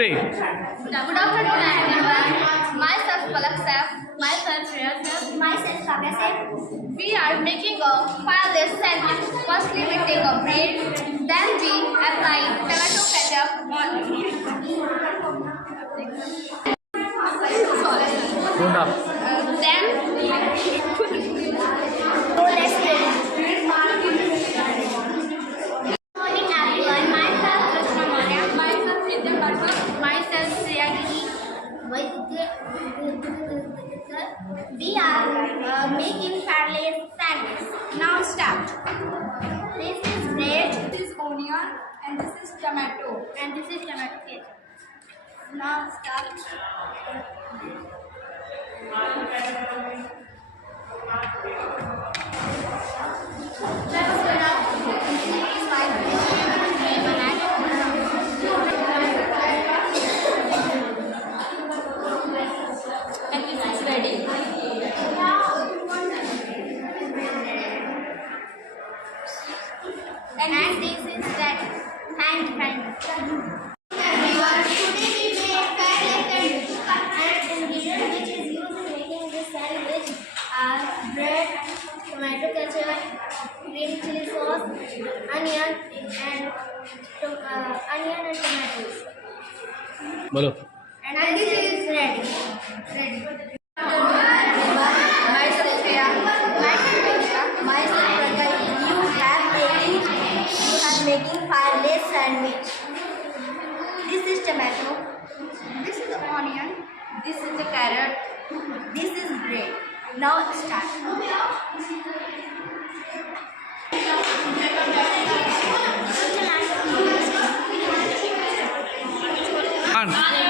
Take. Good afternoon, everyone. Myself Palak, myself Shreya, myself Kavya. We are making a fireless sandwich. Firstly, we take a bread, then we apply tomato ketchup on it. Don't up. Then so let's get it. Good morning, everyone. Myself Krishna Maurya, myself Nitya Bhatta, myself Shreya. We are making fireless sandwich. Now start. This is bread, this is onion, and this is tomato, and this is tomato ketchup. Now start. And this is ready. And this is ready. Thank you. Everyone, today we made fireless sandwich. And ingredients which is used in making this sandwich are bread, tomato ketchup, green chili sauce, onion and tomatoes. Bolo. And this is ready. Making fireless sandwich. This is tomato. This is onion. This is the carrot. This is bread. Now start. On.